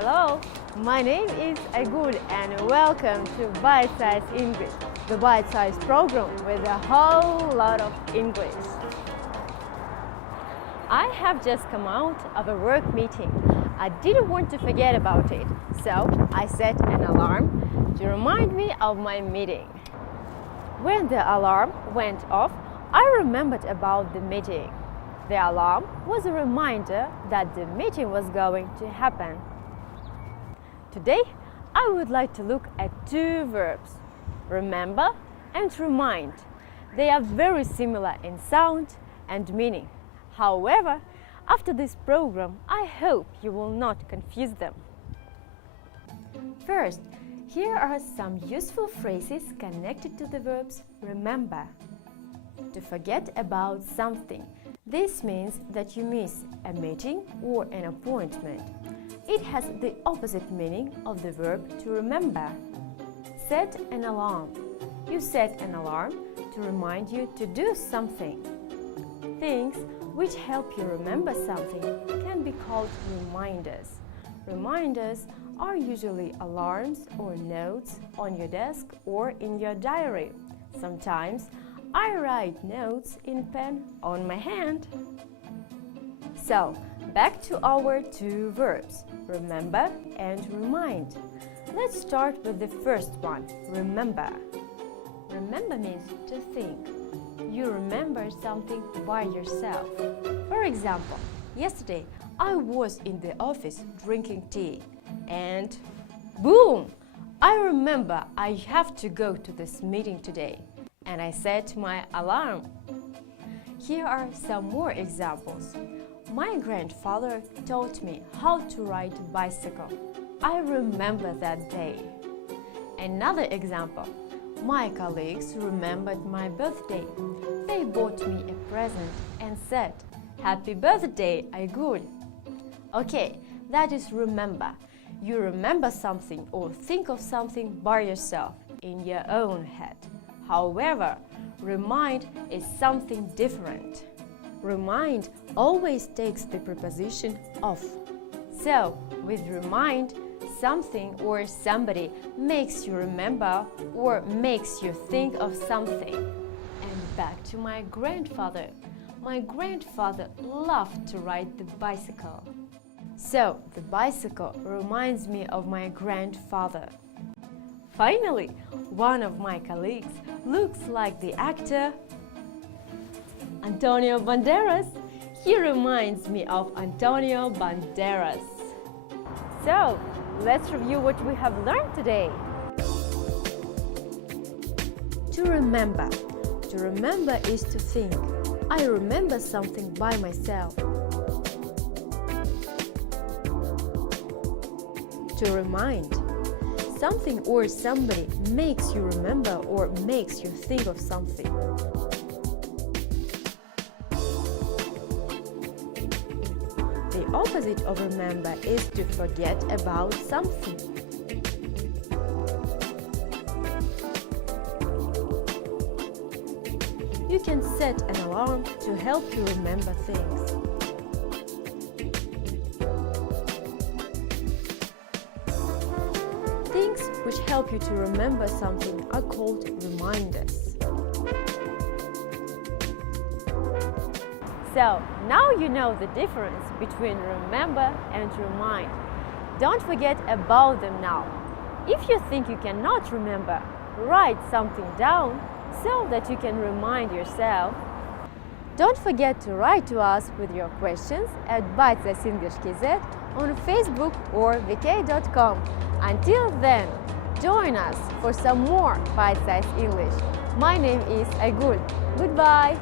Hello, my name is Aygul and welcome to Bitesize English, the bite-sized program with a whole lot of English. I have just come out of a work meeting. I didn't want to forget about it, so I set an alarm to remind me of my meeting. When the alarm went off, I remembered about the meeting. The alarm was a reminder that the meeting was going to happen. Today, I would like to look at two verbs, remember and remind. They are very similar in sound and meaning. However, after this program, I hope you will not confuse them. First, here are some useful phrases connected to the verbs remember. To forget about something. This means that you miss a meeting or an appointment. It has the opposite meaning of the verb to remember. Set an alarm. You set an alarm to remind you to do something. Things which help you remember something can be called reminders. Reminders are usually alarms or notes on your desk or in your diary. Sometimes I write notes in pen on my hand. So, back to our two verbs, remember and remind. Let's start with the first one, remember. Remember means to think. You remember something by yourself. For example, yesterday I was in the office drinking tea and boom! I remember I have to go to this meeting today. And I set my alarm. Here are some more examples. My grandfather taught me how to ride a bicycle. I remember that day. Another example. My colleagues remembered my birthday. They bought me a present and said, "Happy birthday, Aygul." Okay, that is remember. You remember something or think of something by yourself in your own head. However, remind is something different. Remind always takes the preposition of. So, with remind, something or somebody makes you remember or makes you think of something. And back to my grandfather. My grandfather loved to ride the bicycle. So, the bicycle reminds me of my grandfather. Finally, one of my colleagues looks like the actor Antonio Banderas. He reminds me of Antonio Banderas. So, let's review what we have learned today. To remember. To remember is to think. I remember something by myself. To remind. Something or somebody makes you remember or makes you think of something. The opposite of remember is to forget about something. You can set an alarm to help you remember things. Things which help you to remember something are called reminders. So, now you know the difference between remember and remind. Don't forget about them now. If you think you cannot remember, write something down so that you can remind yourself. Don't forget to write to us with your questions at Bitesize English KZ on Facebook or vk.com. Until then, join us for some more Bitesize English. My name is Aygul. Goodbye!